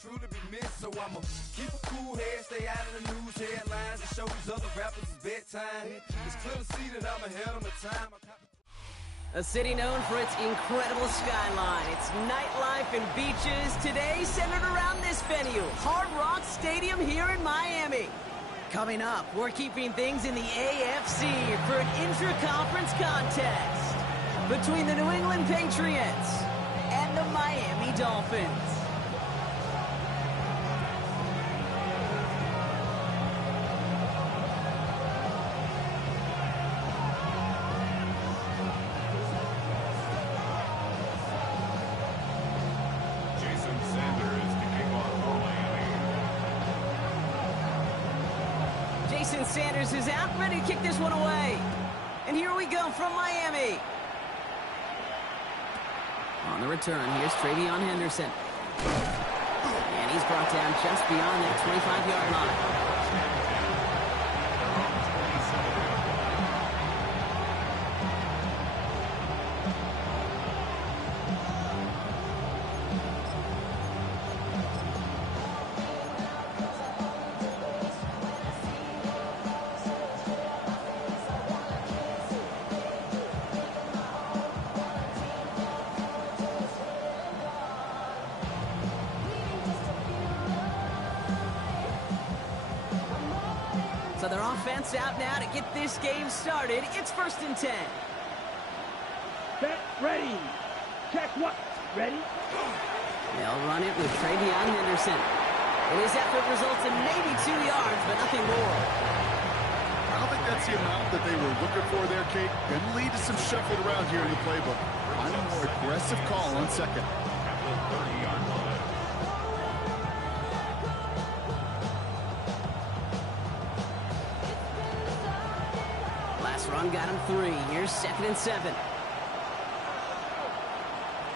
true to be missed. So I'ma keep a cool head, stay out of the news headlines, and show these other rappers it's bedtime. It's clear to see that I'm ahead of my time. A city known for its incredible skyline, its nightlife and beaches, today centered around this venue, Hard Rock Stadium here in Miami. Coming up, we're keeping things in the AFC for an intra-conference contest between the New England Patriots and the Miami Dolphins. Sanders is out, ready to kick this one away. And here we go from Miami. On the return, here's Travion Henderson. And he's brought down just beyond that 25-yard line. So their offense out now to get this game started. It's 1st and 10. Set, ready. Check what? Ready? They'll run it with Travion Henderson. And his effort results in maybe 2 yards, but nothing more. I don't think that's the amount that they were looking for there, Kate. Going to lead to some shuffling around here in the playbook. I'm a more aggressive call on second. Run got him 3. Here's 2nd and 7.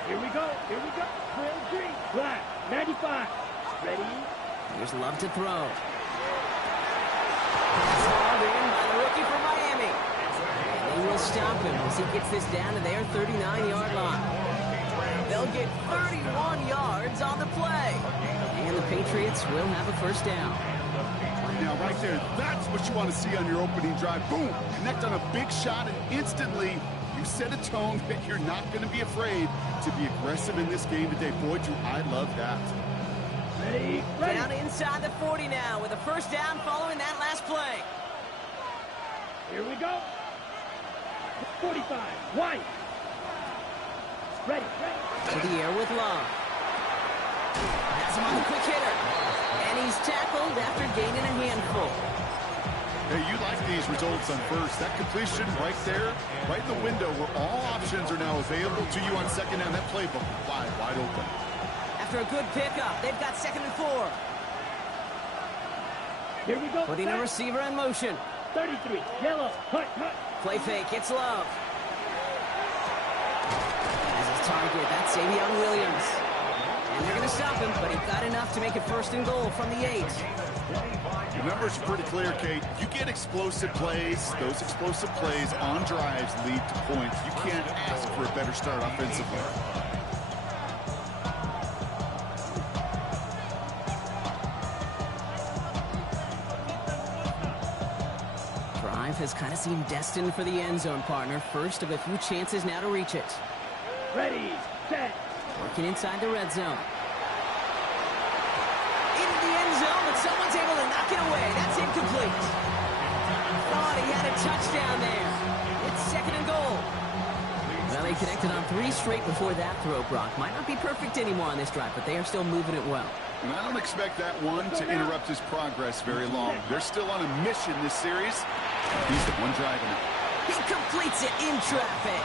Here we go. Here we go. Trail green. Black. 95. Ready? Here's Love to throw. That's hauled in by the rookie from Miami. And they will stop him as he gets this down to their 39-yard line. They'll get 31 yards on the play. And the Patriots will have a first down. Now, right there, that's what you want to see on your opening drive. Boom! Connect on a big shot, and instantly you set a tone that you're not going to be afraid to be aggressive in this game today. Boy, do I love that. Ready? Down inside the 40 now with a first down following that last play. Here we go. 45. White. Ready. To the air with Love. Has him on the quick hitter. And he's tackled after gaining a handful. Hey, you like these results on first. That completion right there, right in the window where all options are now available to you on second down. That playbook wide open. After a good pickup, they've got 2nd and 4. Here we go. Putting a receiver in motion. 33. Yellow. Hut. Play fake. It's Love. As his target, that's Savion Williams. And they're going to stop him, but he got enough to make it 1st and goal from the 8. The numbers are pretty clear, Kate. You get explosive plays. Those explosive plays on drives lead to points. You can't ask for a better start offensively. Drive has kind of seemed destined for the end zone, partner. First of a few chances now to reach it. Ready, set. Working inside the red zone. Into the end zone, but someone's able to knock it away. That's incomplete. Thought he had a touchdown there. It's 2nd and goal. Well, they connected on 3 straight before that throw, Brock. Might not be perfect anymore on this drive, but they are still moving it well. And I don't expect that one to interrupt his progress very long. They're still on a mission this series. He's the one driving it. He completes it in traffic.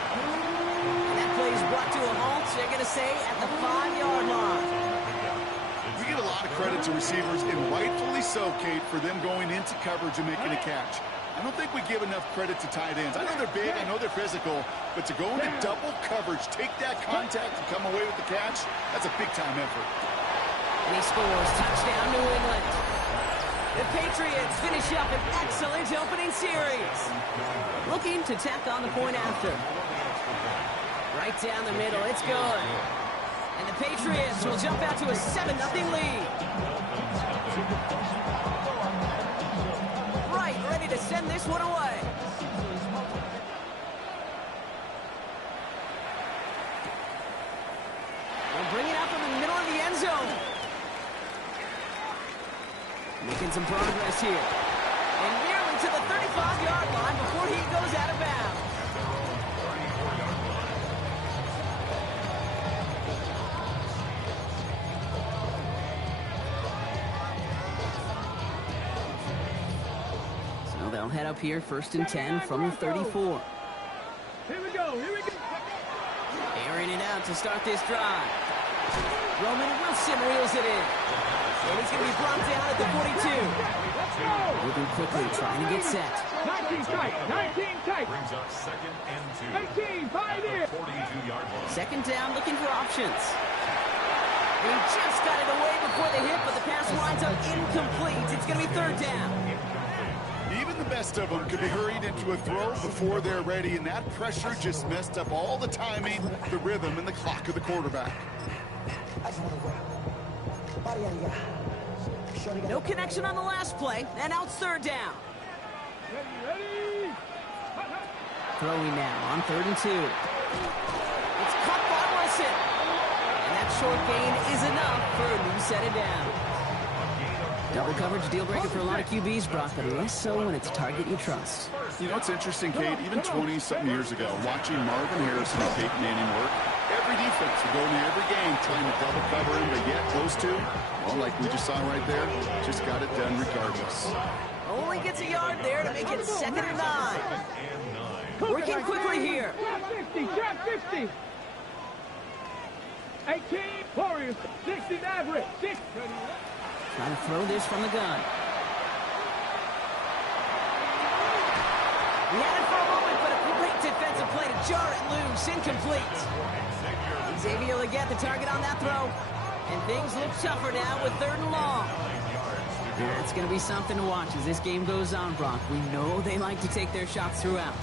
And that play is brought to a halt, they're going to say, at the 5-yard line. We get a lot of credit to receivers, and rightfully so, Kate, for them going into coverage and making a catch. I don't think we give enough credit to tight ends. I know they're big, I know they're physical, but to go into double coverage, take that contact and come away with the catch, that's a big-time effort. And he scores. Touchdown, New England. The Patriots finish up an excellent opening series. Looking to tack on the point after. Right down the middle. It's good. And the Patriots will jump out to a 7-0 lead. Right, ready to send this one away. They'll bring it out from the middle of the end zone. Making some progress here. And nearly to the 35-yard line before he goes out of bounds. So they'll head up here, 1st and 10 from the 34. Here we go, here we go. Airing it out to start this drive. Roman Wilson reels it in. And he's going to be brought down at the 42. Let's go. Moving quickly, trying to get set. 19 tight, 19 tight. Brings up 2nd and 2. 18, 5 in. 42-yard line. Second down, looking for options. He just got it away before the hit, but the pass winds up incomplete. It's going to be 3rd down. Even the best of them could be hurried into a throw before they're ready, and that pressure just messed up all the timing, the rhythm, and the clock of the quarterback. No connection on the last play, and now it's 3rd down. Ready. Throwing now on 3rd and 2. It's caught by Wilson. And that short gain is enough for a new set of downs. Double coverage deal breaker for a lot of QBs, Brock, but less so when it's a target you trust. You know, it's interesting, Kate, even 20-something years ago, watching Marvin Harrison and Peyton Manning work, every defense would go into every game trying to double cover him, but yet those two, well, like we just saw right there, just got it done regardless. Only gets a yard there to make it 2nd and 9. Working quickly here. Trap 60. 18, Warriors, 60 Maverick, 6. Trying to throw this from the gun. He had it for a moment, but a great defensive play to jar it loose. Incomplete. Xavier Legette the target on that throw. And things look tougher now with 3rd and long. That's going to be something to watch as this game goes on, Brock. We know they like to take their shots throughout.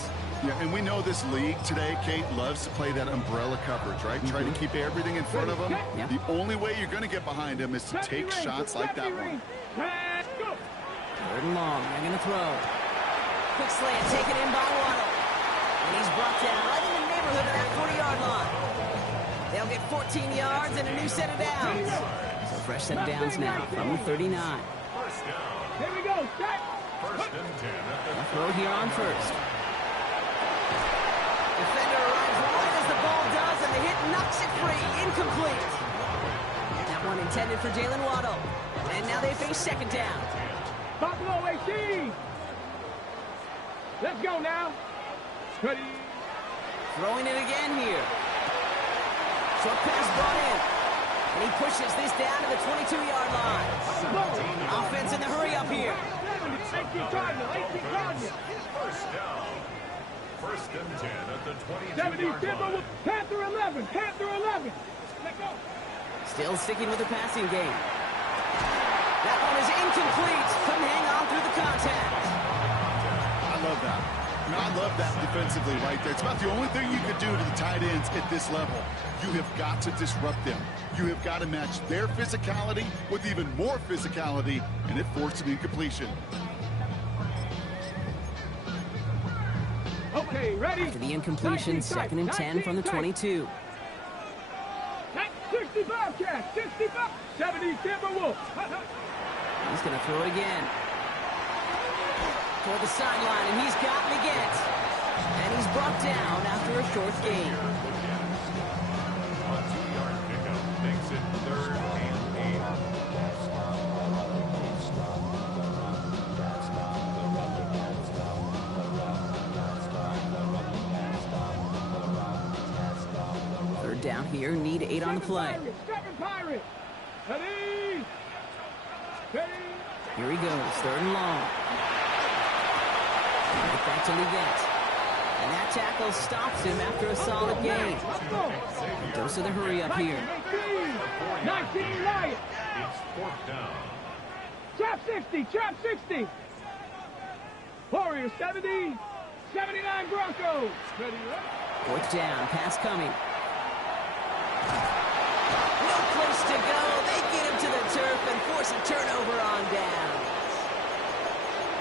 Yeah, and we know this league today, Kate, loves to play that umbrella coverage, right? Try to keep everything in front of them. Yeah. The only way you're going to get behind them is to take shots like that one. 3rd and long. They're going to throw. Quick slant taken in by Waddle. And he's brought down right in the neighborhood of that 40-yard line. They'll get 14 yards and a new set of downs. So fresh set of downs now from the 39. Here we go, set. 1st and 10. A throw here on 1st. Defender arrives right as the ball does, and the hit knocks it free. Incomplete. That one intended for Jalen Waddle. And now they face 2nd down. Buffalo AC. Let's go now. Ready. Throwing it again here. Short pass brought in. And he pushes this down to the 22-yard line. Offense in the hurry up here. 18 Cardinal, 18 Cardinal. 1st down. 1st and 10 at the 70 22-yard Timber, line. Panther 11, Panther 11. Let's go. Still sticking with the passing game. That one is incomplete. Couldn't hang on through the contact. I love that. I mean, I love that defensively right there. It's about the only thing you could do to the tight ends at this level. You have got to disrupt them. You have got to match their physicality with even more physicality, and it forced an incompletion. Okay, ready. After the incompletion, 2nd and 10 from the 22. 60 Bobcats, 65, 70 Timberwolves. He's going to throw it again. Toward the sideline, and he's got Legette. And he's brought down after a short gain. A 2-yard pickup makes it 3rd and 8. Down here, need 8 on the play. Second Pirate. Ready. Ready. Here he goes, 3rd and long. Right back to Legette. And that tackle stops him after a solid gain. Dose of the hurry up here. 19 Lions. It's 4th down. Trap 60, trap 60. Warriors 70, 79 Broncos. Ready. 4th down, pass coming. no place to go. They get him to the turf and force a turnover on down.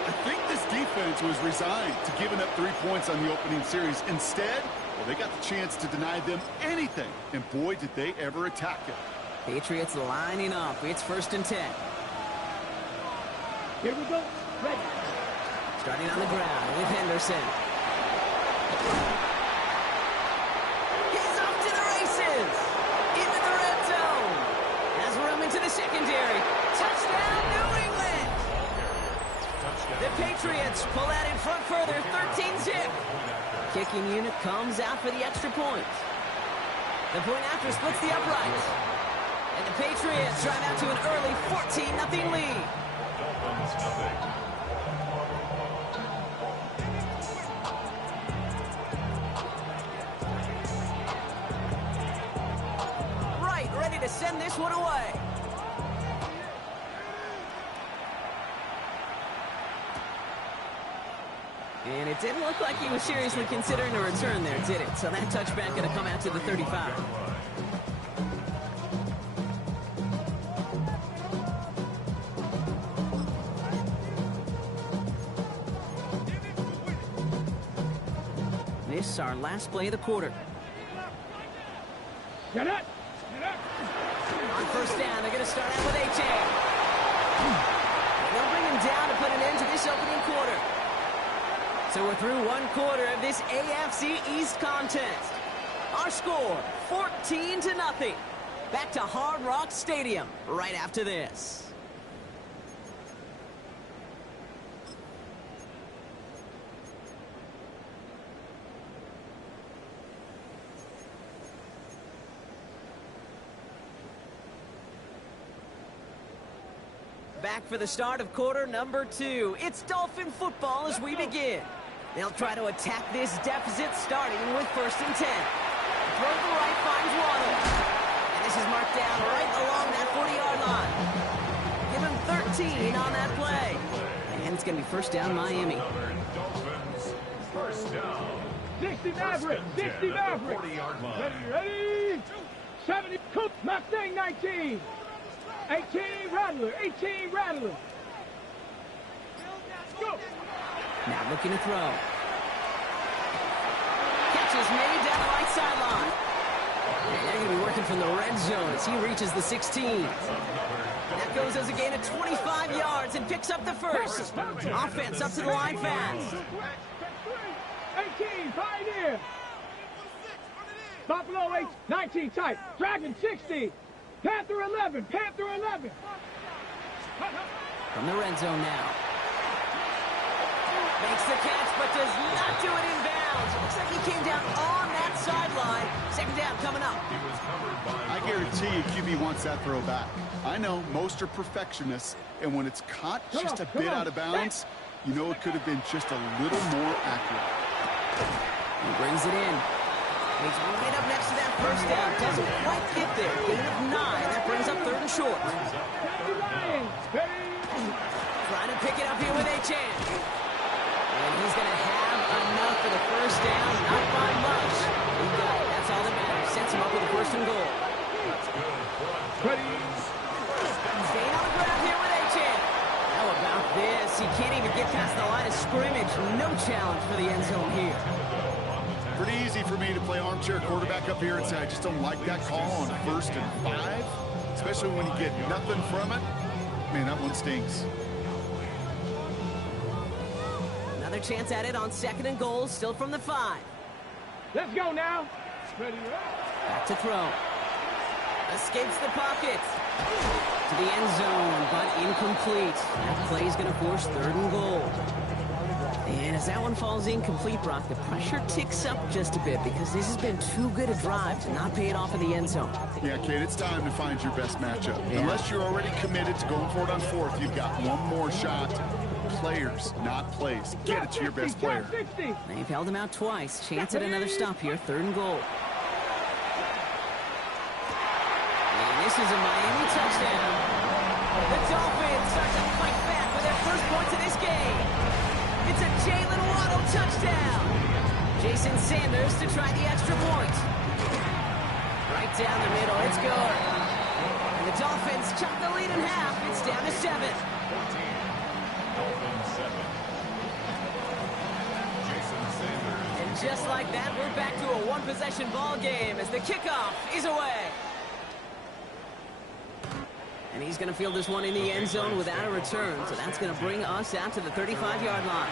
I think this defense was resigned to giving up 3 points on the opening series. Instead, well, they got the chance to deny them anything, and boy, did they ever attack it. Patriots lining up. It's 1st and 10. Here we go. Ready. Starting on the ground with Henderson. He's off to the races. Into the red zone. Has room into the secondary. Touchdown, New England. The Patriots pull out in front further, 13-zip. Kicking unit comes out for the extra point. The point after splits the uprights. And the Patriots drive out to an early 14-0 lead. Dolphins nothing. Right, ready to send this one away. And it didn't look like he was seriously considering a return there, did it? So that touchback going to come out to the 35. This is our last play of the quarter. Get up. Get up. On 1st down, they're going to start out with A-Chain. They'll bring him down to put an end to this opening quarter. So we're through 1 quarter of this AFC East contest. Our score, 14-0. Back to Hard Rock Stadium right after this. Back for the start of quarter number 2. It's Dolphin football as we begin. They'll try to attack this deficit starting with 1st and 10. Throw to the right finds Waddle. And this is marked down right along that 40-yard line. Give him 13 on that play. And it's going to be 1st down Miami. Dolphins, 1st down. 60 Maverick. 60 Maverick. 40-yard line. Ready. 70 Cook. Mustang 19. 18 Rattler. 18 Rattler. Go. Now looking to throw. Catch is made down the right sideline. And they're going to be working from the red zone as he reaches the 16. That goes as a gain of 25 yards and picks up the first. Offense up to the line fast. 18 Pioneer. Buffalo 8, 19 tight. Dragon 60. Panther 11. Panther 11. From the red zone now. Makes the catch, but does not do it in bounds. It looks like he came down on that sideline. 2nd down coming up. I guarantee you QB wants that throw back. I know most are perfectionists, and when it's caught just a bit out of bounds, you know it could have been just a little more accurate. He brings it in. He's right up next to that 1st down. Doesn't quite get there. Gain of 9. That brings up 3rd and short. Trying to pick it up here with A-Chan. And he's going to have enough for the 1st down. Not by much. He got it. That's all that matters. Sets him up with a 1st and goal. Staying on the ground here with A-Chan. How about this? He can't even get past the line of scrimmage. No challenge for the end zone here. Pretty easy for me to play armchair quarterback up here and say I just don't like that call on 1st and 5, especially when you get nothing from it. Man, that one stings. Another chance at it on 2nd and goal, still from the 5. Let's go now. Ready. Back to throw. Escapes the pocket. To the end zone, but incomplete. That play is going to force 3rd and goal. And as that one falls incomplete, Brock, the pressure ticks up just a bit because this has been too good a drive to not pay it off in the end zone. Yeah, Kate, it's time to find your best matchup. Yeah. Unless you're already committed to going for it on 4th, you've got one more shot. Players, not plays. Get it to your best player. They've held him out twice. Chance at another stop here. 3rd and goal. And this is a Miami touchdown. The Dolphins start to fight back with their 1st points of this game. It's a Jalen Waddle touchdown. Jason Sanders to try the extra point. Right down the middle. It's good. Dolphins chop the lead in half. It's down to 7. 14. Dolphins 7. Jason Sanders. And just like that, we're back to a one-possession ball game as the kickoff is away. And he's going to field this one in the end zone without a return. So that's going to bring us out to the 35-yard line.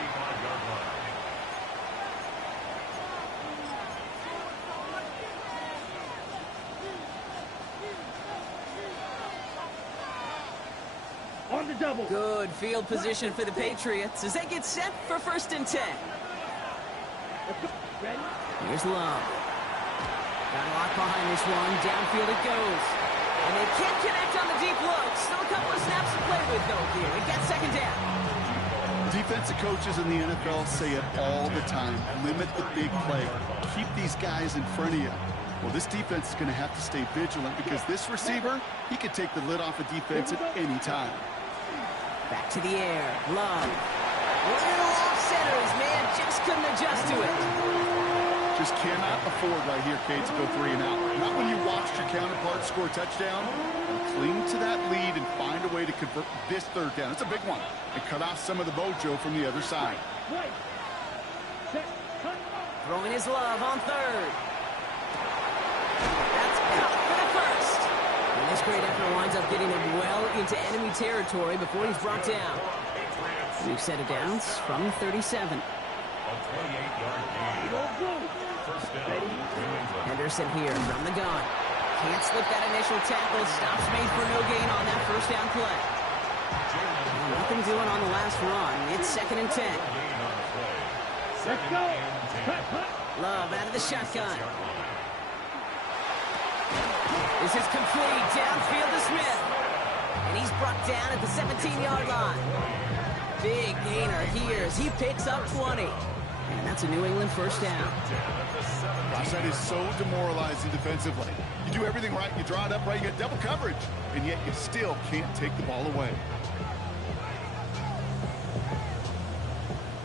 On the double. Good field position for the Patriots as they get set for 1st and 10. Ready? Here's Love. Got a lot behind this one. Downfield it goes. And they can't connect on the deep look. Still a couple of snaps to play with, though, here. It gets 2nd down. Defensive coaches in the NFL say it all the time. Limit the big play. Keep these guys in front of you. Well, this defense is going to have to stay vigilant because this receiver, he could take the lid off a defense at any time. Back to the air. Love. Little off centers. Man just couldn't adjust to it. Just cannot afford right here, Kate, to go 3 and out. Not when you watched your counterpart score a touchdown. Cling to that lead and find a way to convert this 3rd down. It's a big one. And cut off some of the mojo from the other side. Right. Set. Cut. Throwing his Love on 3rd. That's caught for the 1st. And this great effort winds up getting him well into enemy territory before he's brought down. New set of downs from 37. A 28-yard gain. Go, go. 1st down. New England. Henderson here from the gun. Can't slip that initial tackle. Stops made for no gain on that 1st down play. Nothing doing on the last run. It's 2nd and 10. Gain on the play. Let's go. Cut, cut. Love out of the shotgun. This is complete. Downfield to Smith. And he's brought down at the 17-yard line. Big gainer here as he picks up 20. And that's a New England 1st down. Gosh, that is so demoralizing defensively. You do everything right, you draw it up right, you get double coverage, and yet you still can't take the ball away.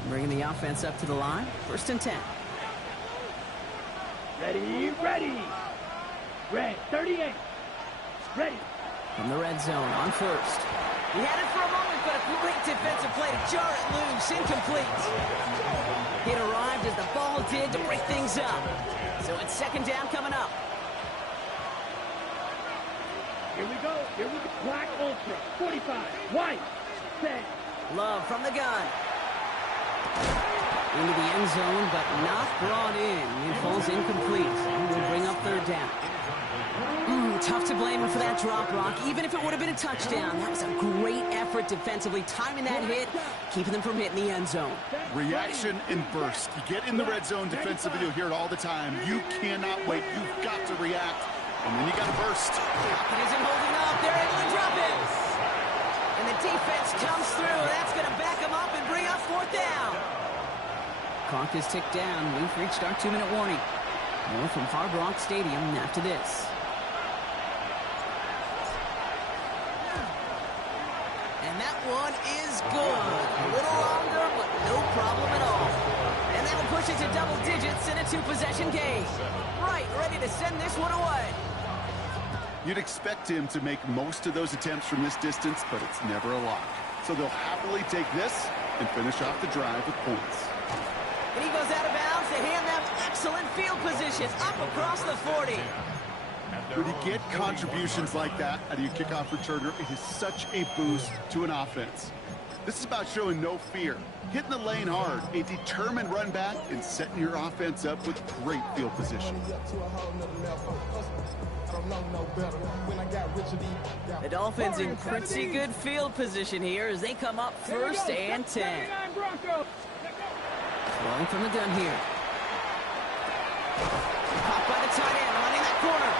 Bringing the offense up to the line. 1st and 10. Ready, ready. Red, 38. Ready. From the red zone on 1st. He had it for a moment, but a great defensive play to jar it loose. Incomplete. It arrived as the ball did to break things up. So it's 2nd down coming up. Here we go. Here we go. Black Ultra. 45. White. Set. Love from the gun. Into the end zone, but not brought in. It falls incomplete. And will bring up 3rd down. Tough to blame him for that drop, Brock. Even if it would have been a touchdown, that was a great effort defensively, timing that hit, keeping them from hitting the end zone. Reaction and burst. You get in the red zone defensively, you'll hear it all the time. You cannot wait. You've got to react. And then you got to burst. It isn't holding up. They're able to drop it. And the defense comes through. That's going to back them up and bring up 4th down. Clock is ticked down. We've reached our 2-minute warning. More from Hard Rock Stadium after this. And that one is good. A little longer, but no problem at all. And that'll push it to double digits in a 2-possession game. Right, ready to send this one away. You'd expect him to make most of those attempts from this distance, but it's never a lock. So they'll happily take this and finish off the drive with points. And he goes out of bounds to hand them excellent field position up across the 40. When you get contributions like that out of your kickoff returner, it is such a boost to an offense. This is about showing no fear, hitting the lane hard, a determined run back, and setting your offense up with great field position. The Dolphins in pretty good field position here as they come up 1st and 10. Throwing from the gun here. Caught by the tight end, running that corner.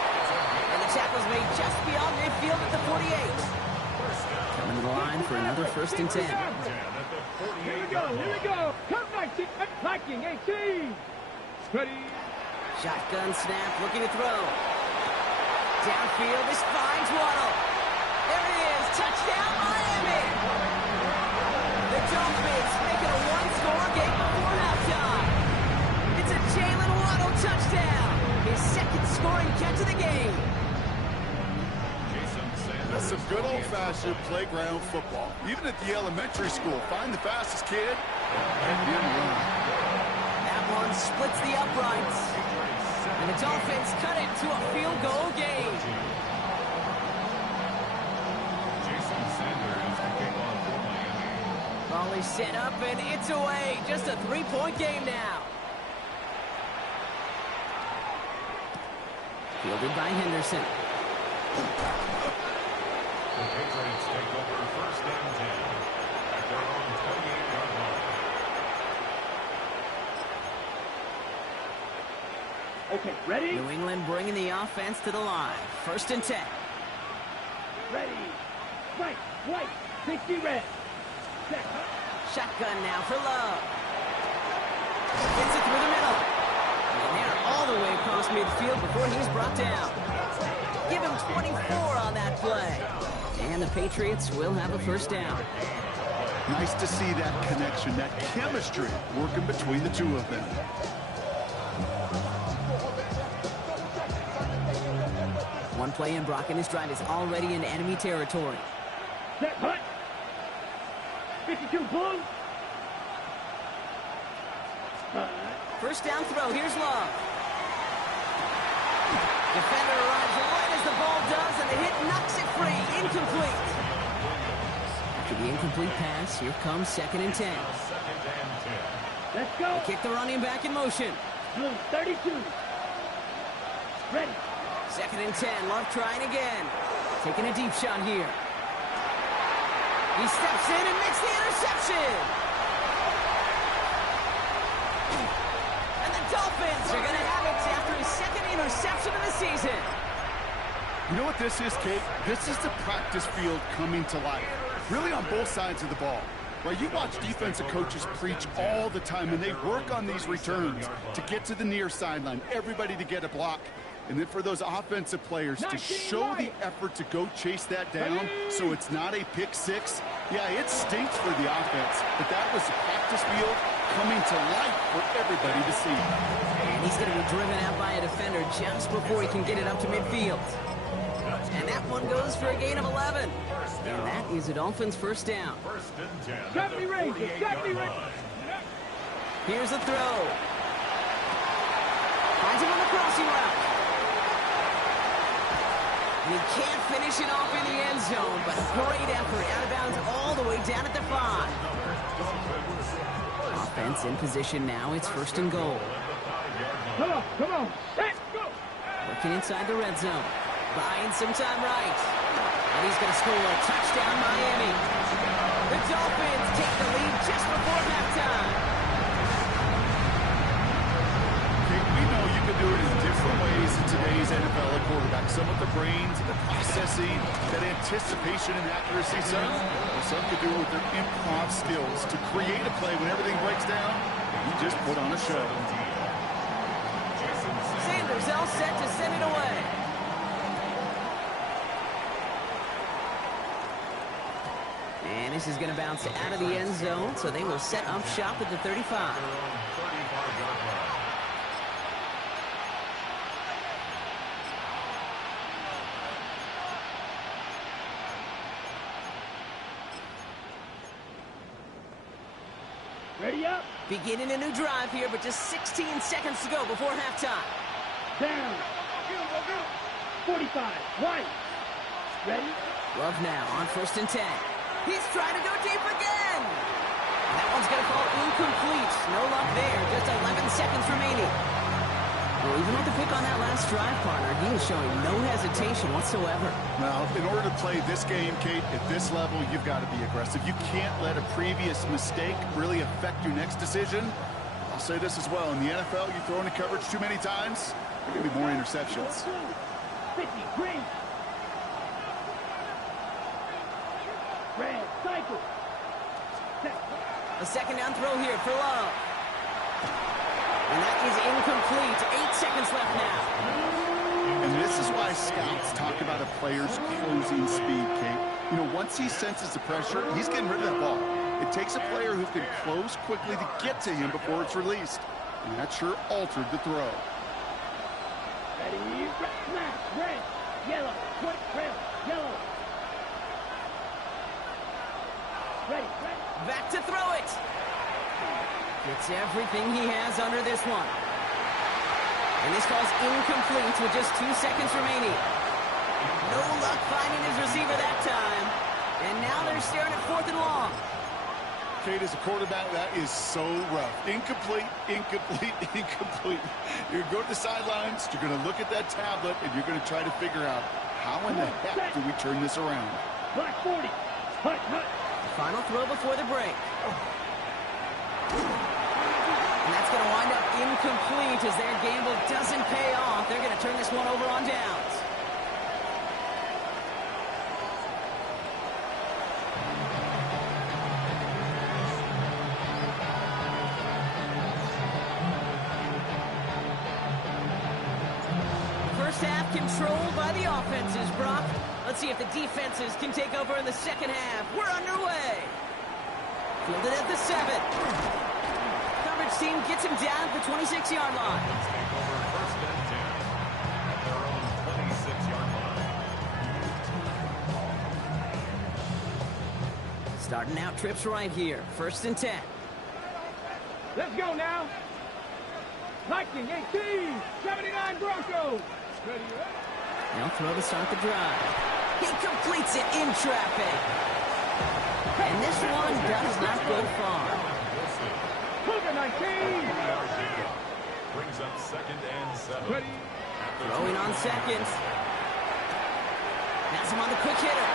And the tackle's made just beyond midfield at the 48. Coming to the line for another 1st and 10. Here we go. Here we go. Come back, attacking 18. Ready. Shotgun snap, looking to throw. Downfield, this finds Waddle. There it is, touchdown Miami. The Dolphins make it a 1-score game before halftime. It's a Jalen Waddle touchdown. His 2nd scoring catch of the game. some good old-fashioned playground football. Even at the elementary school, find the fastest kid and then run. That one splits the uprights. And the Dolphins cut it to a field goal game. Jason Sanders to kick off for Miami. Ball is set up, and it's away. Just a 3-point game now. Fielded by Henderson. The Patriots take over first and 10 at their own 28-yard line. Okay, ready? New England bringing the offense to the line. First and 10. Ready. Right, white, 60 red. Set. Shotgun now for Love. Gets it through the middle. And they're all the way across midfield before he's brought down. Give him 24 on that play. And the Patriots will have a first down. Nice to see that connection, that chemistry working between the two of them. One play in, Brock and his drive is already in enemy territory. Set, hut. 52 blue. First down throw, here's Love. Defender arrives right as the ball does, and the hit knocks it free. Incomplete. After the incomplete pass, here comes second and 10. Let's go. They kick the running back in motion. Blue, 32. Ready. Second and 10, Love trying again. Taking a deep shot here. He steps in and makes the interception. And the Dolphins are going to have it after his second interception of the season. You know what this is, Kate? This is the practice field coming to life. Really on both sides of the ball. Right, you watch defensive coaches preach all the time, and they work on these returns to get to the near sideline, everybody to get a block. And then for those offensive players to show the effort to go chase that down so it's not a pick six. Yeah, it stinks for the offense, but that was the practice field coming to life for everybody to see. And he's going to be driven out by a defender just before he can get it up to midfield. And that one goes for a gain of 11. And that is a Dolphins first down. First and 10. Got me Rangers. Got me Rangers. Here's a throw. Finds him on the crossing route. And he can't finish it off in the end zone, but great effort. Out of bounds all the way down at the 5. Offense in position now. It's first and goal. Come on, come on. Set, go. Working inside the red zone. Buying some time right. And he's going to score a touchdown, Miami. The Dolphins take the lead just before halftime. Kate, we know you can do it in different ways in today's NFL at quarterback. Some with the brains, the processing, that anticipation and accuracy. Some can do it with their improv skills to create a play when everything breaks down. You just put on a show. Sanders all set to send it away. And this is going to bounce out of the end zone, so they will set up shop at the 35. Ready up. Beginning a new drive here, but just 16 seconds to go before halftime. Down. 45. White. Ready. Love now on first and 10. He's trying to go deep again. That one's going to fall incomplete. No luck there. Just 11 seconds remaining. Well, even with the pick on that last drive, partner, he is showing no hesitation whatsoever. Now, in order to play this game, Kate, at this level, you've got to be aggressive. You can't let a previous mistake really affect your next decision. I'll say this as well. In the NFL, you throw into coverage too many times, there are going to be more interceptions. 50. Green. Red. Cycle. Set. A second down throw here for Love. And that is incomplete. 8 seconds left now. And this is why scouts talk about a player's closing speed, Kate. You know, once he senses the pressure, he's getting rid of that ball. It takes a player who can close quickly to get to him before it's released. And that sure altered the throw. Ready. Smash. Red. Yellow. White. Red. Yellow. Back to throw it. Gets everything he has under this one. And this ball's incomplete with just 2 seconds remaining. No luck finding his receiver that time. And now they're staring at 4th and long. Kate, as a quarterback, that is so rough. Incomplete, incomplete, incomplete. You're going to go to the sidelines, you're going to look at that tablet, and you're going to try to figure out how in the heck do we turn this around. Black 40. Hut, hut. Final throw before the break. And that's going to wind up incomplete as their gamble doesn't pay off. They're going to turn this one over on downs. First half controlled by the offenses, Brock. Let's see if the defenses can take over in the second half. We're underway. Fielded at the 7. Coverage team gets him down at the 26-yard line. Take over 1st and 10 at their own 26-yard line. Starting out trips right here. 1st and 10. Let's go now. Lightning 18. 79 Broncos. Ready, ready. They'll throw to start the drive. He completes it in traffic. And this one does not go far. Cougar 19. Brings up 2nd and 7. Ready. Throwing on seconds. That's him on the quick hitter.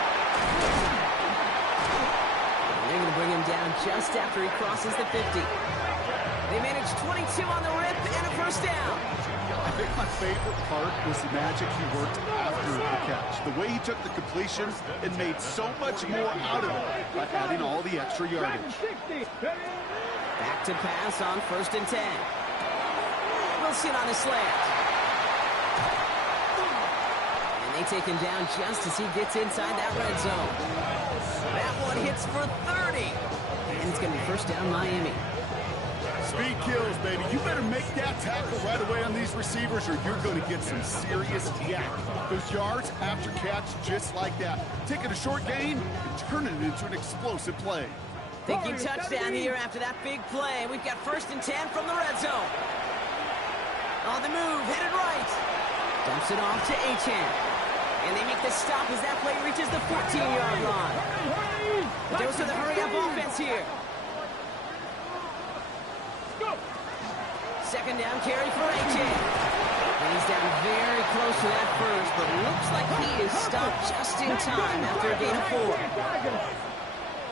And they're going to bring him down just after he crosses the 50. They managed 22 on the rip and a 1st down. I think my favorite part was the magic he worked after the catch. The way he took the completion and made so much more out of it by adding all the extra yardage. 60. Ready. Back to pass on 1st and 10. Wilson on the slant. And they take him down just as he gets inside that red zone. That one hits for 30. And it's going to be 1st down Miami. Speed kills, baby. You better make that tackle right away on these receivers or you're going to get some serious yak. Those yards after catch just like that. Taking a short gain and turning it into an explosive play. Thinking touchdown here after that big play. We've got 1st and 10 from the red zone. On the move, headed right. Dumps it off to Achane. And they make the stop as that play reaches the 14-yard line. But goes to the hurry-up offense here. 2nd down carry for Achane. And he's down very close to that first, but looks like he is stopped just in time after a gain of 4.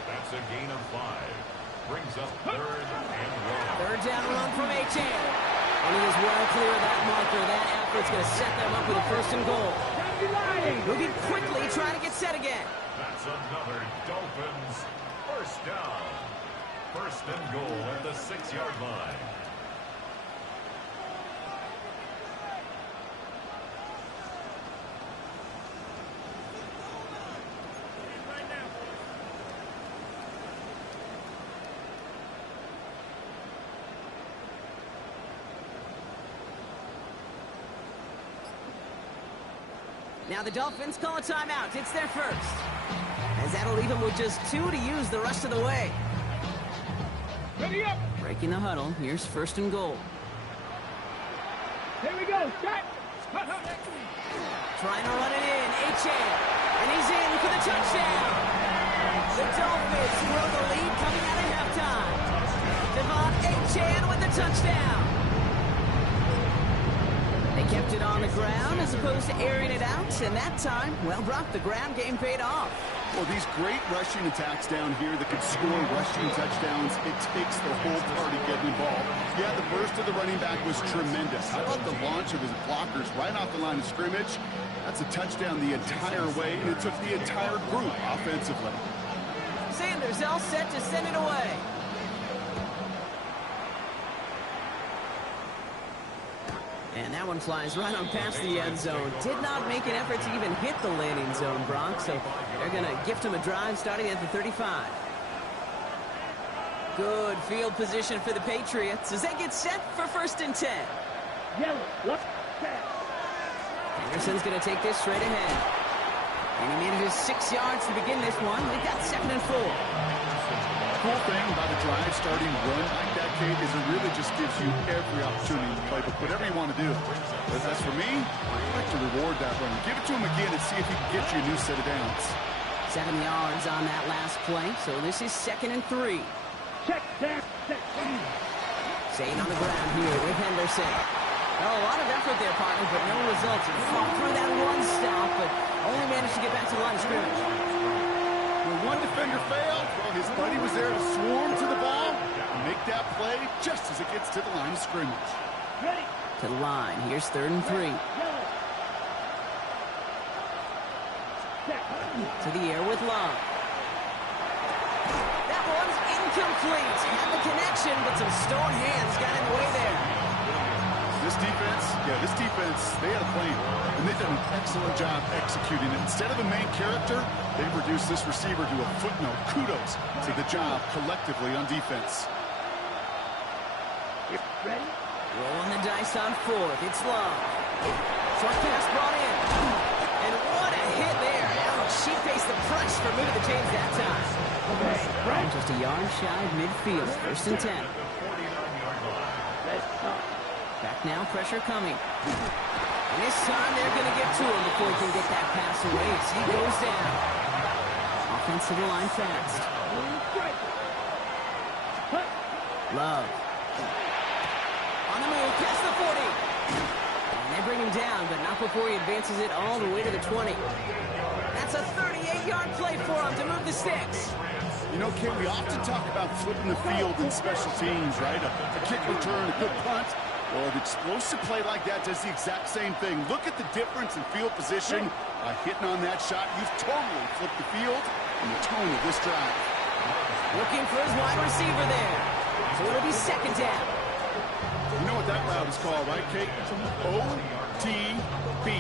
That's a gain of 5. Brings up 3rd and 1. 3rd down run from Achane. And he is well clear of that marker. That effort's going to set them up with a 1st and goal. Moving quickly, trying to get set again. That's another Dolphins 1st down. 1st and goal at the 6-yard line. Now the Dolphins call a timeout. It's their first. As that'll leave them with just 2 to use the rest of the way. Ready up. Breaking the huddle. Here's 1st and goal. Here we go. Shot. Trying to run it in. Achane. And he's in for the touchdown. The Dolphins grow the lead coming out of halftime. Devon Achane with the touchdown. They kept it on the ground as opposed to airing it out, and that time, well, Brock, the ground game paid off. Well, these great rushing attacks down here that could score rushing touchdowns, it takes the whole party getting involved. Yeah, the burst of the running back was tremendous. How about the launch of his blockers right off the line of scrimmage? That's a touchdown the entire way, and it took the entire group offensively. Sanders all set to send it away. And that one flies right on past the end zone. Did not make an effort to even hit the landing zone, Brock. So they're going to gift him a drive starting at the 35. Good field position for the Patriots as they get set for 1st and 10. Yellow. Look. Anderson's going to take this straight ahead. And he manages 6 yards to begin this one. We've got 2nd and 4. cool thing about a drive starting run like that, Kate, is it really just gives you every opportunity in the playbook, whatever you want to do. But as for me, I'd like to reward that run. Give it to him again and see if he can get you a new set of downs. 7 yards on that last play, so this is 2nd and 3. Check that. Staying on the ground here with Henderson. Oh, a lot of effort there, partner, but no results. He fought through that one stop, but only managed to get back to the line of scrimmage. When one defender failed, well, his buddy was there to swarm to the ball and make that play just as it gets to the line of scrimmage. Ready. To the line. Here's 3rd and 3. To the air with Love. That one's incomplete. Had the connection, but some stone hands got in the way there. This defense, they had a plan, and they've done an excellent job executing it. Instead of a main character, they've reduced this receiver to a footnote. Kudos to the job collectively on defense. Ready. Rolling the dice on 4th. It's Love. Short pass brought in. And what a hit there. Ouch. She faced the press for moving the chains that time. Right. Just a yard shy of midfield. 1st and 10. Back now, pressure coming. And this time they're going to get to him before he can get that pass away as he goes down. Offensive line fast. Love. On the move, past the 40. And they bring him down, but not before he advances it all the way to the 20. That's a 38-yard play for him to move the sticks. You know, Kate, we often talk about flipping the field in special teams, right? A kick return, a good punt. Well, an explosive play like that does the exact same thing. Look at the difference in field position. By hitting on that shot, you've totally flipped the field and the tone of this drive. Looking for his wide receiver there. So it'll be 2nd down. You know what that route is called, right, Kate? OTB.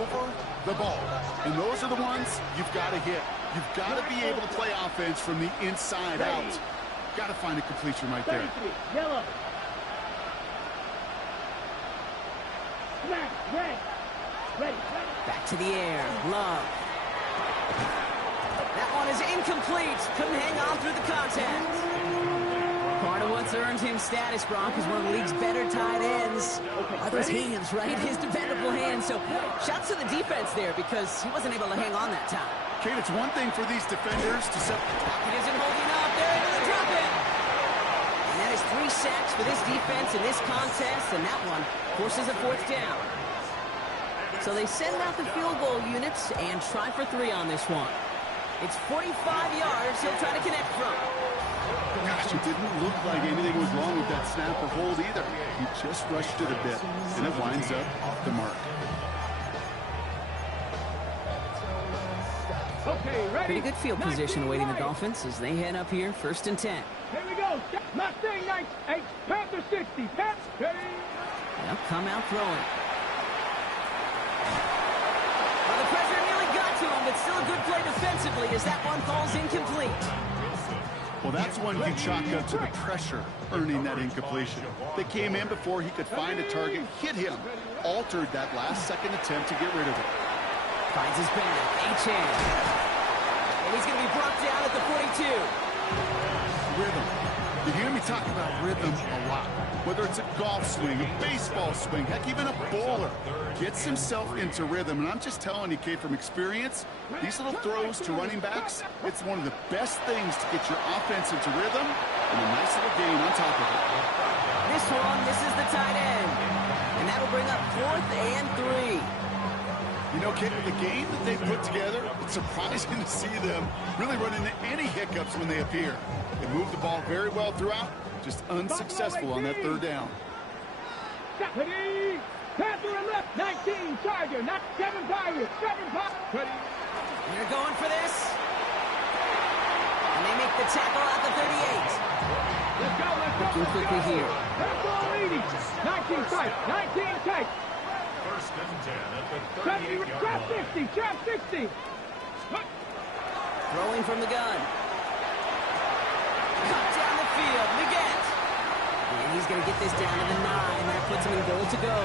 Over the ball. And those are the ones you've got to hit. You've got to be able to play offense from the inside out. Got to find a completion right there. Yellow. Ready. Back to the air. Love. That one is incomplete. Couldn't hang on through the contact. Part of what's earned him status, Brock, is one of the league's better tight ends. Are those hands, right? His dependable hands. So shouts to the defense there because he wasn't able to hang on that time. Kate, it's one thing for these defenders to set. Pocket isn't holding up. They're able to drop it. And that is 3 sacks for this defense in this contest, and that one forces a 4th down. So they send out the field goal units and try for 3 on this one. It's 45 yards he'll try to connect from. Gosh, it didn't look like anything was wrong with that snap or hold either. He just rushed it a bit, and it winds up off the mark. Okay, ready. Pretty good field position awaiting the Dolphins as they head up here, 1st and 10. Here we go. Mustang 98, Panther 60. Ready. They'll come out throwing. Well, the pressure nearly got to him, but still a good play defensively as that one falls incomplete. Well, that's one you chalk up to the pressure earning that incompletion. They came in before he could find a target, hit him, altered that last-second attempt to get rid of it. Finds his back, H-hand. And he's going to be brought down at the 42. Rhythm. You hear me talk about rhythm a lot. Whether it's a golf swing, a baseball swing, heck, even a bowler gets himself into rhythm. And I'm just telling you, Kate, from experience, these little throws to running backs, it's one of the best things to get your offense into rhythm and a nice little gain on top of it. This is the tight end. And that'll bring up 4th and 3. You know, Kate, with the game that they put together, it's surprising to see them really run into any hiccups when they appear. They move the ball very well throughout, just unsuccessful on that 3rd down. Ready. Panther and left, 19, Charger, not 7 Pirates, 7 Pirates. Ready. They're going for this. And they make the tackle at the 38. Let's go. Looking quickly here. That's all 80. 19 tight, 19 tight. 1st and 10 at the 38. Trap 60, trap 60. Throwing from the gun. Cut down the field. Miguel. And he's going to get this down to the 9. That puts him in goal to go.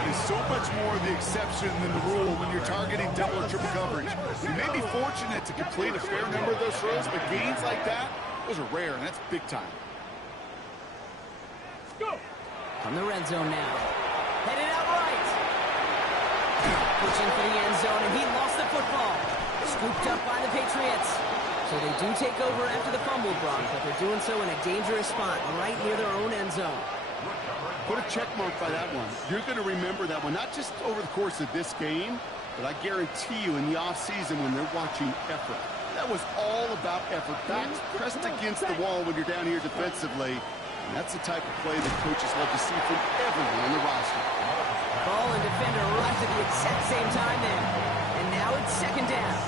That is so much more the exception than the rule when you're targeting double or triple coverage. You may be fortunate to complete a fair number of those throws, but gains like that, those are rare, and that's big time. From the red zone now. Headed out right. Pushing for the end zone, and he lost the football. Scooped up by the Patriots. So they do take over after the fumble, Brock, but they're doing so in a dangerous spot right near their own end zone. Put a check mark by that one. You're going to remember that one, not just over the course of this game, but I guarantee you in the offseason when they're watching effort. That was all about effort. Backs pressed against the wall when you're down here defensively. And that's the type of play that coaches love to see from everyone on the roster. Ball and defender arrived at the exact same time there. And now it's second down.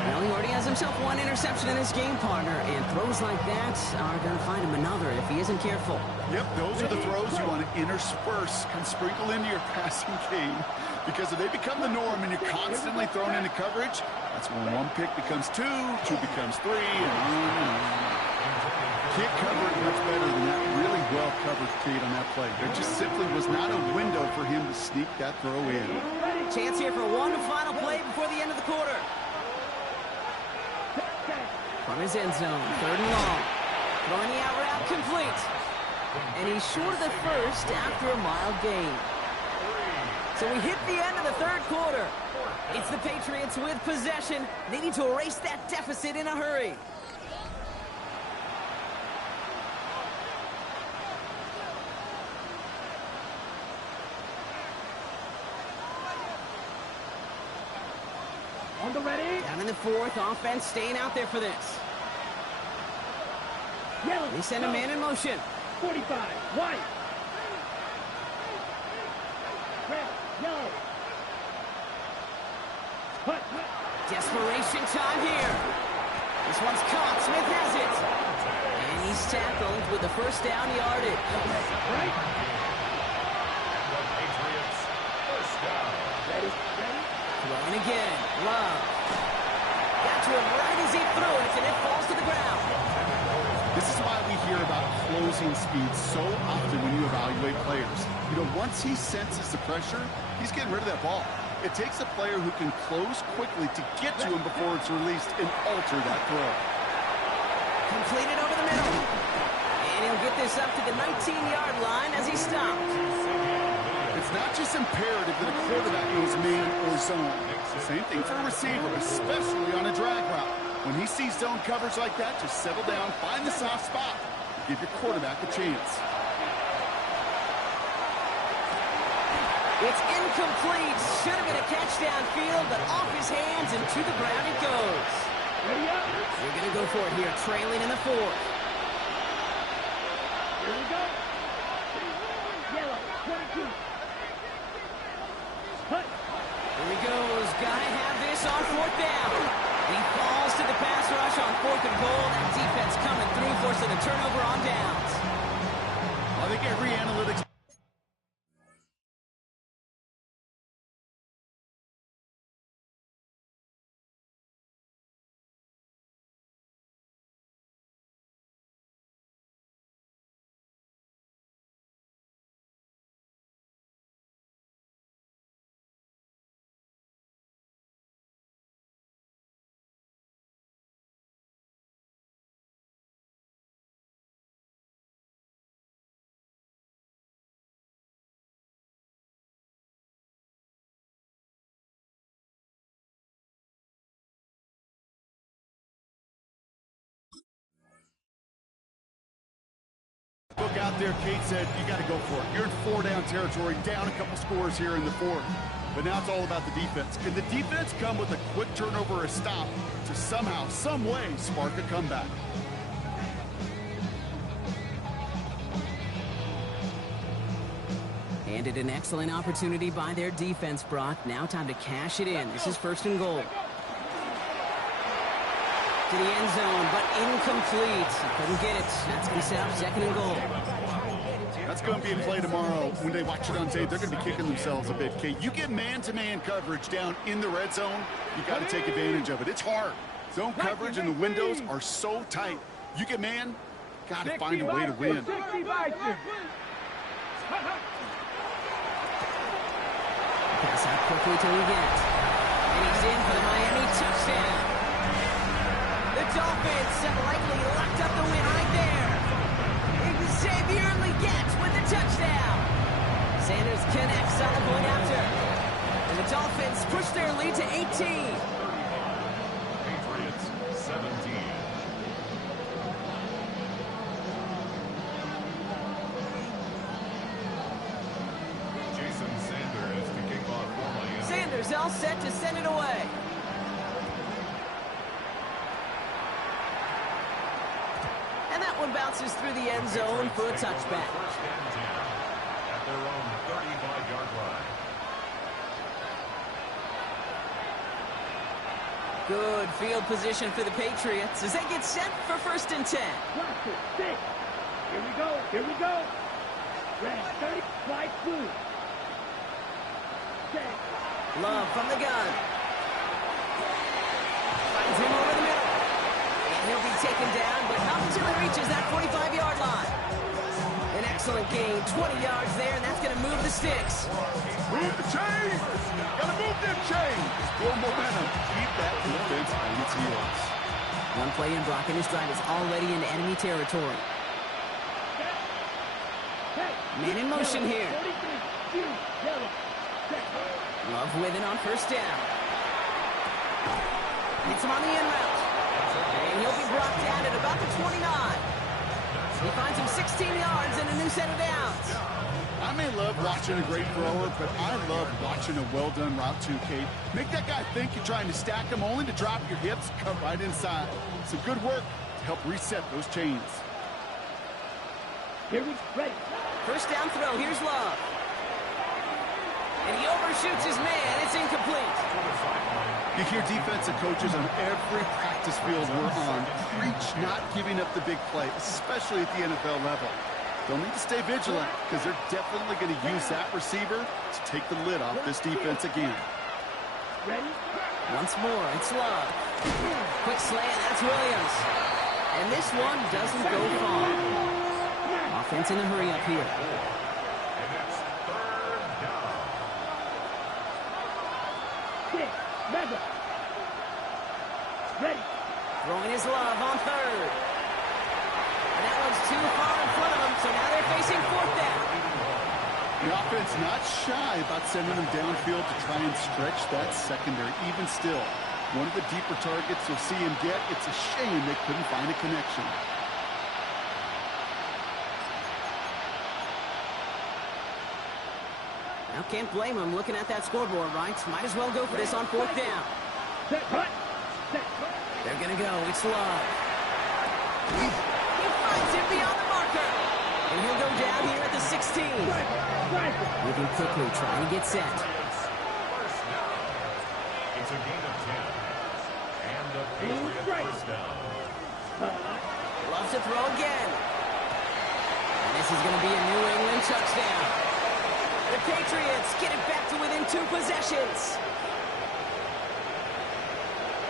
Well, he already has himself one interception in his game, partner, and throws like that are going to find him another if he isn't careful. Yep, those are the throws you want to intersperse, can sprinkle into your passing game, because if they become the norm and you're constantly thrown into coverage, that's when one pick becomes two becomes three, and on. Can't cover it much better than that really well-covered kid on that play. There just simply was not a window for him to sneak that throw in. Chance here for one final play before the end of the quarter. From his end zone, third and long. Throwing the out route complete. And he's short of the first after a mild gain. So we hit the end of the third quarter. It's the Patriots with possession. They need to erase that deficit in a hurry. On the ready. Down in the fourth, offense staying out there for this. Yellow. They send a man in motion. 45. White. Red. Yellow. Hut. Desperation time here. This one's caught. Smith has it. And he's tackled with the first down yardage. Right. The Patriots, first down. Ready. Ready. Throwing again. Love. Got to him right as he threw it, and it falls to the ground. This is why we hear about closing speed so often when you evaluate players. You know, once he senses the pressure, he's getting rid of that ball. It takes a player who can close quickly to get to him before it's released and alter that throw. Completed over the middle. And he'll get this up to the 19-yard line as he stopped. It's not just imperative that a quarterback knows man or zone. Same thing for a receiver, especially on a drag route. When he sees zone coverage like that, just settle down, find the soft spot, and give your quarterback a chance. It's incomplete. Should have been a catch downfield, but off his hands and to the ground it goes. Ready up. They're going to go for it here, trailing in the fourth. Here we go. Yellow. 22. Hut. Here he goes. Gotta have this on fourth down. He falls to the pass rush on fourth and goal. That defense coming through, forcing a turnover on downs. I think every analytics... Look out there, Kate said, you got to go for it. You're in four-down territory, down a couple scores here in the fourth. But now it's all about the defense. Can the defense come with a quick turnover or a stop to somehow, some way, spark a comeback? Handed an excellent opportunity by their defense, Brock. Now time to cash it in. This is first and goal. To the end zone, but incomplete. Couldn't get it. That's going to set up second and goal. That's going to be a play tomorrow. When they watch it on tape, they're going to be kicking themselves a bit, Kate. You get man-to-man coverage down in the red zone, you got to take advantage of it. It's hard. Zone coverage and the windows are so tight. You get man, got to find a way to win. 60 Vikings. Pass out quickly till he gets. And he's in for the Miami touchdown. Patriots have likely locked up the win right there. Xavier Legette with the touchdown. Sanders connects on the point after. And the Dolphins push their lead to 18. Patriots 17. Jason Sanders to kick off for Miami. Sanders all set to send it away. And that one bounces through the end zone for a touchback. First and 10 at their own 35-yard line. Good field position for the Patriots as they get set for first and 10. Watch it. 6. Here we go. Here we go. Red 30. Flight blue. 6. Love from the gun. Finds him over the middle. And he'll be taken down, but not until he reaches that 45-yard line. An excellent gain, 20 yards there, and that's going to move the sticks. Move the chains! Gotta move them chains! Build momentum. Keep that defense on its heels. One play in, Brock, and his drive is already in enemy territory. Man in motion here. 43. Yellow. Love with it on first down. Hits him on the in route. And he'll be brought down at about the 29. He finds him 16 yards and a new set of downs. I may love watching a great thrower, but I love watching a well-done route too, Kate. Make that guy think you're trying to stack him, only to drop your hips, cut right inside. Some good work to help reset those chains. Here we ready. First down throw, here's Love. And he overshoots his man, it's incomplete. You hear defensive coaches on every practice field we're on preach not giving up the big play, especially at the NFL level. They'll need to stay vigilant because they're definitely going to use that receiver to take the lid off this defense again. Ready. Once more, it's Love. Quick slant, that's Williams. And this one doesn't go far. Offense in a hurry up here. And it's third down. 6. Mega. Ready. Throwing his Love on third. And that one's too far in front of him, so now they're facing fourth down. The offense not shy about sending them downfield to try and stretch that secondary. Even still, one of the deeper targets you'll see him get. It's a shame they couldn't find a connection. Now can't blame him looking at that scoreboard, right? Might as well go for this on fourth down. Set. Cut. Set. They're going to go. It's Love. He finds him beyond the marker. And he'll go down here at the 16. Moving quickly, trying to get set. First down. It's a gain of 10. And the Patriots first down. Loves to throw again. And this is going to be a New England touchdown. The Patriots get it back to within 2 possessions.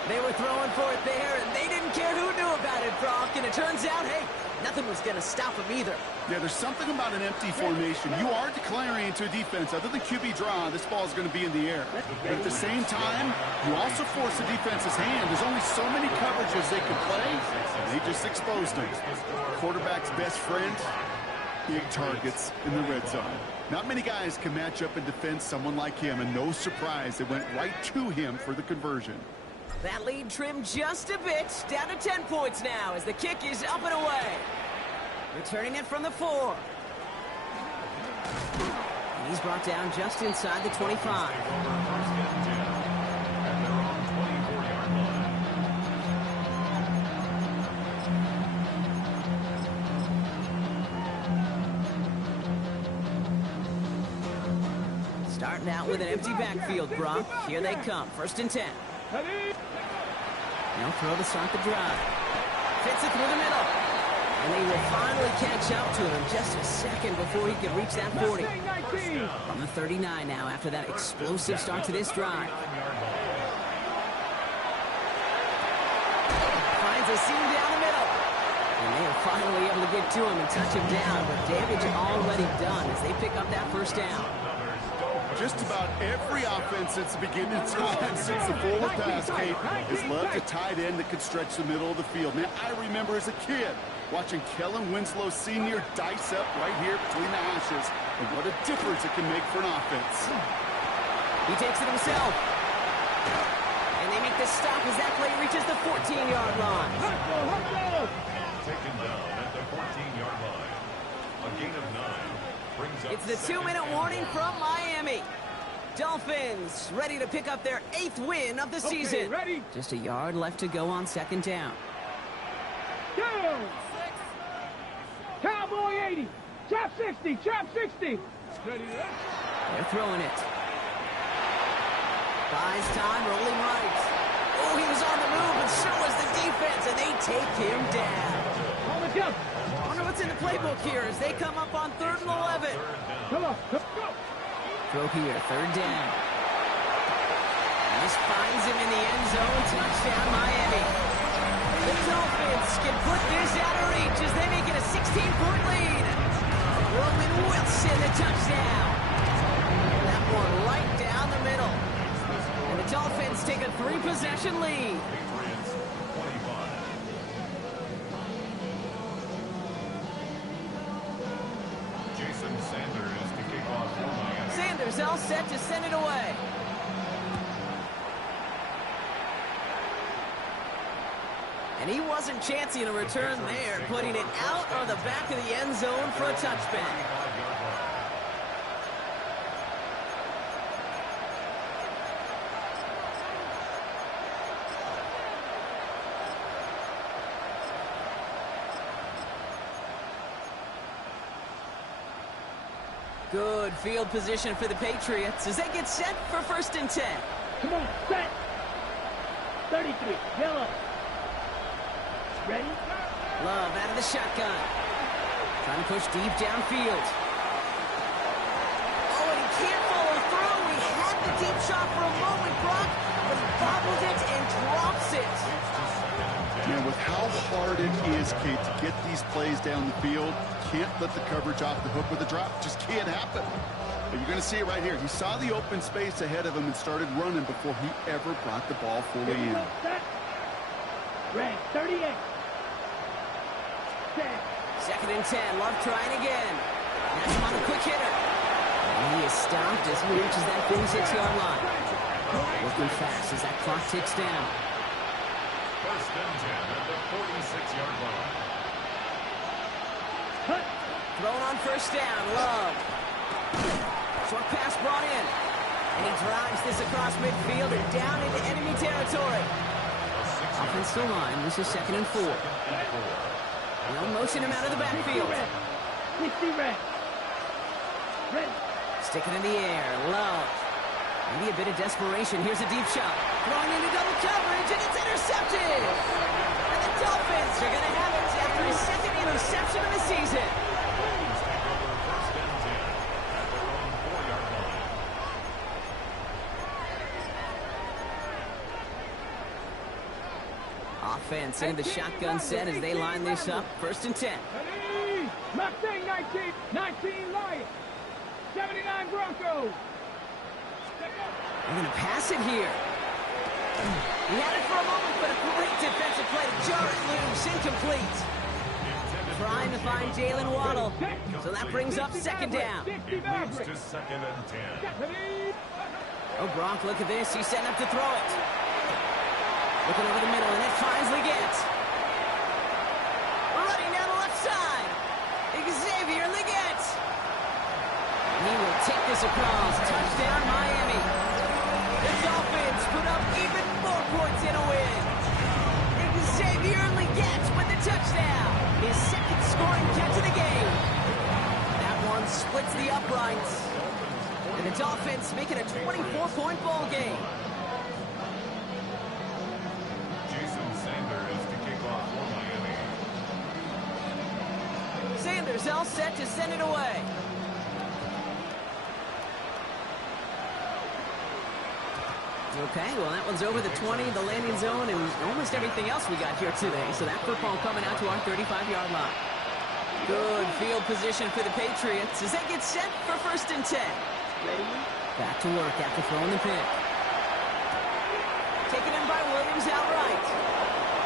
They were throwing for it there, and they didn't care who knew about it, Brock. And it turns out, hey, nothing was going to stop them either. Yeah, there's something about an empty formation. You are declaring to a defense, other than QB draw, this ball is going to be in the air. But at the same time, you also force the defense's hand. There's only so many coverages they can play, and they just exposed them. Quarterback's best friend, big targets in the red zone. Not many guys can match up and defend someone like him, and no surprise, they went right to him for the conversion. That lead trimmed just a bit, down to 10 points now as the kick is up and away. Returning it from the 4. And he's brought down just inside the 25. First and 10 at their own 24-yard line. Starting out with an empty backfield, Brock. Here they come, first and 10. Now throw to start the drive. Fits it through the middle. And they will finally catch up to him just a second before he can reach that 40. From the 39 now after that explosive start to this drive. Finds a seam down the middle. And they are finally able to get to him and touch him down, but damage already done as they pick up that first down. Just about every offense since the beginning of time, since the forward pass, Kate, has loved a tight end that could stretch the middle of the field. Man, I remember as a kid watching Kellen Winslow Sr. dice up right here between the hashes, and what a difference it can make for an offense. He takes it himself. And they make the stop as that play reaches the 14-yard line. Taken down at the 14-yard line. A gain of 9. Brings up It's the 2-minute warning from Miami. Dolphins ready to pick up their 8th win of the season. Ready? Just a yard left to go on 2nd down. Go! Cowboy 80. Trap 60. Trap 60. Ready? They're throwing it. Buys time, rolling right. Oh, he was on the move, and so was the defense, and they take him down. On the jump. I wonder what's in the playbook here as they come up on 3rd and 11. Come on. Go. Throw here, 3rd down. And this finds him in the end zone. Touchdown, Miami. The Dolphins can put this out of reach as they make it a 16-point lead. Roman Wilson, the touchdown. That one right down the middle. And the Dolphins take a 3-possession lead. Patriots 25. Jason Sanders to kick off for Miami. Sanders all set to send it away. And he wasn't chancing a return there, putting it out of the back of the end zone for a touchback. 25-yard line. Good field position for the Patriots as they get set for 1st and 10. Come on. Set. 33. Yellow. Ready? Love out of the shotgun. Trying to push deep downfield. Oh, and he can't follow through. He had the deep shot for a moment, Brock, but he bobbles it and drops it. Man, with how hard it is, Kate, to get these plays down the field, can't let the coverage off the hook with a drop. Just can't happen. But you're going to see it right here. He saw the open space ahead of him and started running before he ever brought the ball fully in. Set. Ready. 38. 10. 2nd and 10. Love trying again. That's him on the quick hitter. And he is stopped as he reaches that 46-yard line. Working fast as that clock ticks down. 1st and 10 at the 46-yard line. Cut. Thrown on 1st down. Love. Short pass brought in. And he drives this across midfield and down into enemy territory. Offensive line. This is 2nd and 4. They'll motion him out of the backfield. 50 red. Ready. Stick it in the air. Love. Maybe a bit of desperation. Here's a deep shot. Throwing into double coverage, and it's intercepted. And the Dolphins are going to have it after his 2nd interception of the season. Dolphins take over 1st and 10 at their own 4-yard line. Offense into the shotgun set as they line this up. 1st and 10. Ready. Mustang 19. 19 Lions. 79 Broncos. They're going to pass it here. He had it for a moment, but a great defensive play to jar it loose. Incomplete. Trying to find Jalen Waddle. So that brings up 2nd down. It moves to 2nd and 10. Oh, Gronk, look at this. He's setting up to throw it. Looking over the middle, and it finds Leggett. Running down the left side. Xavier Leggett. He will take this across. Touchdown, Miami. The Dolphins put up even more points in a win. Xavier Leggett with the touchdown. His 2nd scoring catch of the game. That one splits the uprights. And the Dolphins make it a 24-point ball game. Jason Sanders to kick off for Miami. Sanders all set to send it away. Okay, well, that one's over the 20, the landing zone, and almost everything else we got here today. So that football coming out to our 35-yard line. Good field position for the Patriots as they get set for 1st and 10. Ready. Back to work after throwing the pick. Taken in by Williams outright.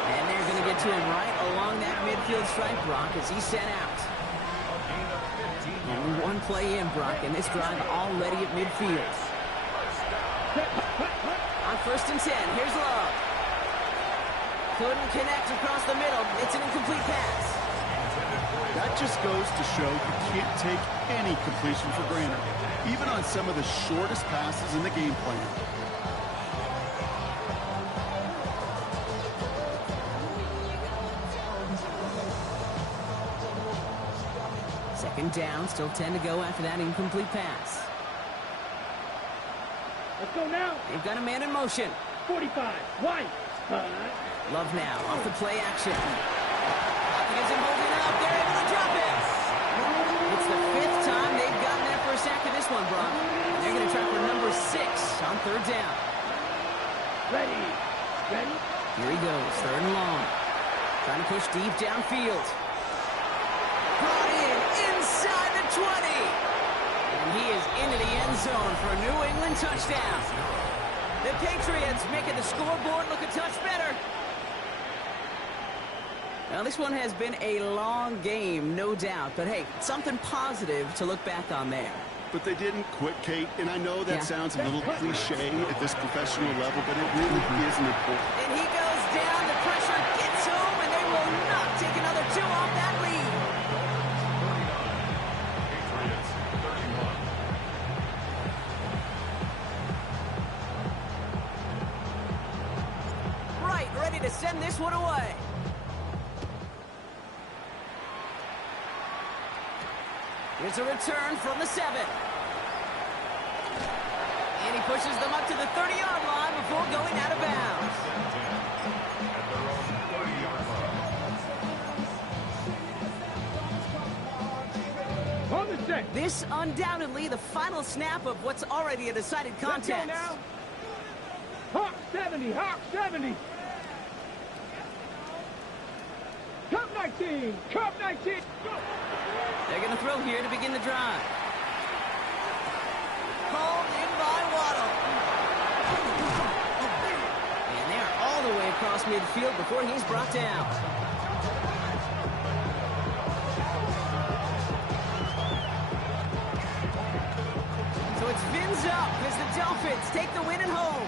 And they're going to get to him right along that midfield stripe, Brock, as he's sent out. Only one play in, Brock, and this drive already at midfield. On 1st and 10, here's Love. Couldn't connect across the middle. It's an incomplete pass. That just goes to show you can't take any completion for granted, even on some of the shortest passes in the game plan. Second down, still 10 to go after that incomplete pass. Let's go now. They've got a man in motion. 45. White. Love now off the play action. Nothing isn't holding up. They're able to drop it. It's the 5th time they've gotten there for a sack of this one, Brock. And they're going to try for number 6 on 3rd down. Ready. Ready. Here he goes, 3rd and long. Trying to push deep downfield. Brought in inside the 20. And he is into the end zone for a New England touchdown. The Patriots making the scoreboard look a touch better. Now, this one has been a long game, no doubt. But, hey, something positive to look back on there. But they didn't quit, Kate, and I know that sounds a little cliche at this professional level, but it really isn't important. And he goes down, the pressure gets home, and they will not take another 2 off that lead. Patriots 31. Right, ready to send this one away. Here's a return from the 7. And he pushes them up to the 30-yard line before going out of bounds. At their own 30-yard line. On the set. This undoubtedly the final snap of what's already a decided Let's go contest. now. Hawk 70. Hawk 70. Cup 19. Cup 19. Go. They're going to throw here to begin the drive. Called in by Waddle. And they are all the way across midfield before he's brought down. So it's fins up as the Dolphins take the win at home.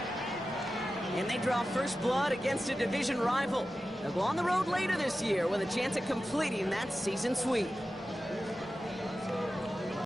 And they draw first blood against a division rival. They'll go on the road later this year with a chance at completing that season sweep.